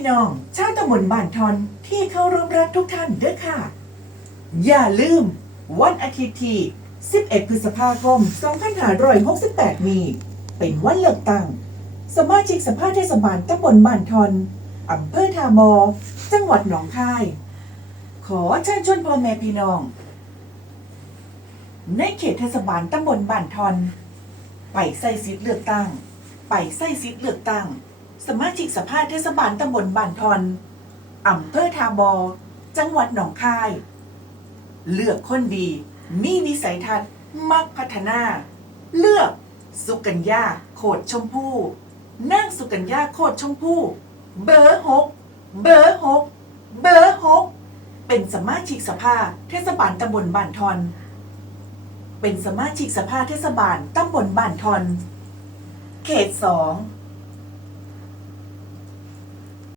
พี่น้องชาวตำบลบ้านทอนที่เข้ารบรักทุกท่านเด้อค่ะ อย่าลืม วันอาทิตย์ที่ 11 พฤษภาคม 2568 นี้เป็นวันเลือกตั้ง สมาชิกสภาเทศบาลตำบลบ้านทอนอำเภอทามอจังหวัดหนองคาย ขอเชิญชวนพ่อแม่พี่น้อง ในเขตเทศบาลตำบลบ้านทอน ไปใส่สิทธิ์เลือกตั้ง ไปใส่สิทธิ์เลือกตั้ง สมาชิกสภาเทศบาลตำบลบ้านทอนอำเภอทาบอ จังหวัดหนองคาย เลือกคนดี มีนิสัยทัศน์มักพัฒนา เลือกสุกัญญาโคดชมพู่นั่งสุกัญญาโคดชมพู่เบอร์หกเบอร์หกเบอร์หกเป็นสมาชิกสภาเทศบาลตำบลบ้านทอน เป็นสมาชิกสภาเทศบาลตำบลบ้านทอน เขตสอง